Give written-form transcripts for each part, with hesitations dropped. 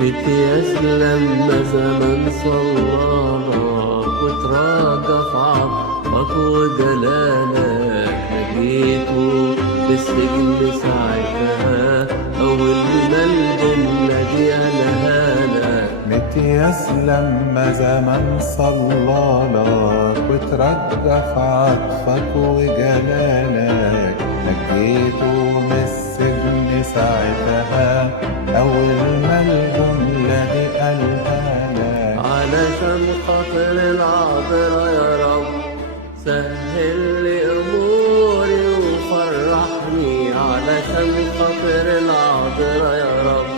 بتيسلم زمن صلالك وتراجع في عطفك وجلالك. لقيته بالسجن ساعتها أول ما الجملة دي قالها لك. متيسلم زمن صلالك وترجى في عطفك وجلالك. نجيته من السجن ساعتها أول ما الجملة دي قالها لك. علشان خاطر العذرا يا رب سهل لي أموري وفرحني. علشان خاطر العذرا يا رب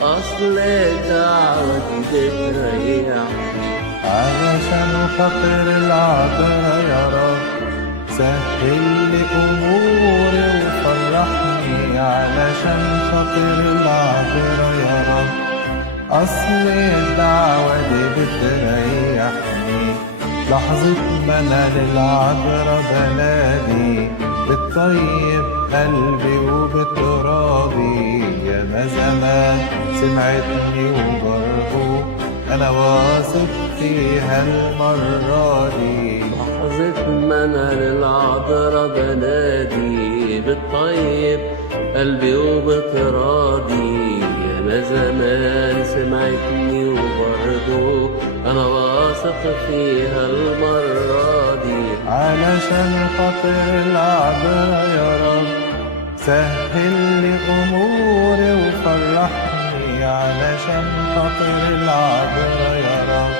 أصل الدعوة دي بتريحني. علشان خاطر العذرا يا رب سهل لي أموري وفرحني. علشان خاطر العذرا يا رب أصل الدعوة دي بتريحني. لحظة ما أنا للعذرا بنادي بتطيب قلبي وبتراضي. يا ما زمان سمعتني وبرضه أنا واثق فيها المرة دي. لحظة ما أنا للعذرا بنادي بتطيب قلبي وبتراضي. يا ما زمان سمعتني وبرضه أنا واثق فيها المرة دي. علشان خاطر العذرا يا رب سهل لي أموري وفرحني. علشان خاطر العذرا يا رب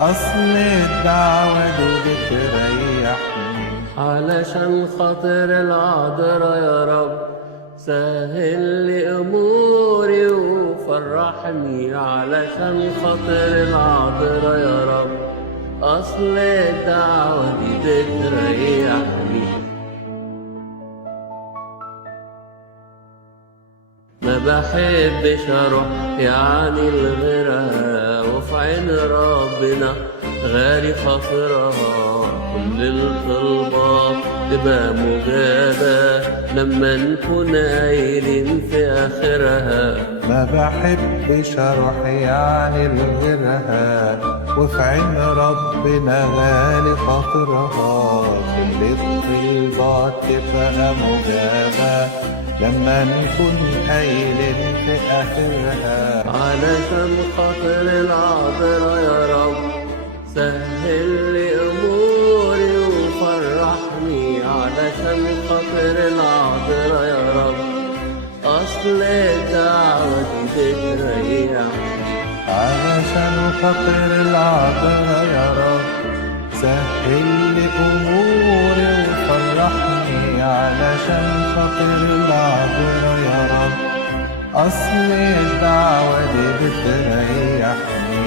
أصل الدعوة دي بتريحني. علشان خاطر العذرا يا رب سهل لي أموري وفرحني. علشان خاطر العذرا يا رب أصل الدعوة دي بتريحني. ما بحبش أروح يعني لغيرها وفي عين ربنا غالي خاطرها. كل الطلبات تبقى مجابة لما نكون قايلين في آخرها. ما بحبش أروح يعني لغيرها وفي عين ربنا غالي خاطرها. كل الطلبات تبقى مجابة لما نكون قايلين في آخرها. علشان خاطر العذرا يا رب سهل لي أموري وفرحني. علشان خاطر العذرا يا رب أصل الدعوة دي بتريحني. علشان خاطر العذرا يا رب سهل لي أموري وفرحني. علشان خاطر العذرا يا رب أصل الدعوة دي بتريحني.